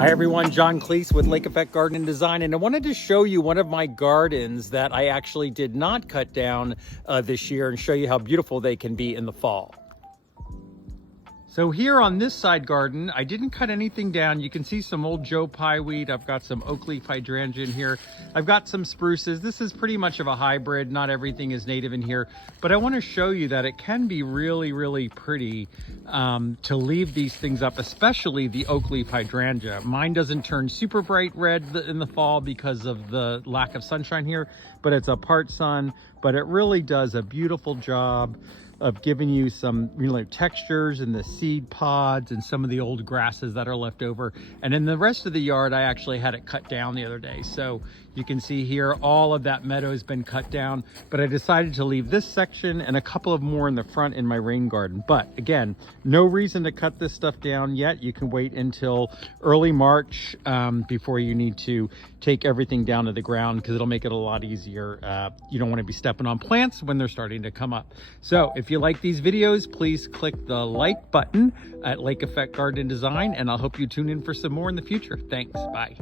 Hi everyone, John Cleese with Lake Effect Garden Design, and I wanted to show you one of my gardens that I actually did not cut down this year and show you how beautiful they can be in the fall. So here on this side garden, I didn't cut anything down. You can see some old Joe Pye weed. I've got some oak leaf hydrangea in here. I've got some spruces. This is pretty much of a hybrid. Not everything is native in here, but I want to show you that it can be really, really pretty to leave these things up, especially the oak leaf hydrangea. Mine doesn't turn super bright red in the fall because of the lack of sunshine here, but it's a part sun, but it really does a beautiful job of giving you some textures in the seed pods and some of the old grasses that are left over. And in the rest of the yard, I actually had it cut down the other day. So you can see here, all of that meadow has been cut down, but I decided to leave this section and a couple of more in the front in my rain garden. But again, no reason to cut this stuff down yet. You can wait until early March before you need to take everything down to the ground, because it'll make it a lot easier. You don't want to be stepping on plants when they're starting to come up. So if you like these videos, please click the like button at Lake Effect Garden Design, and I'll hope you tune in for some more in the future. Thanks, bye.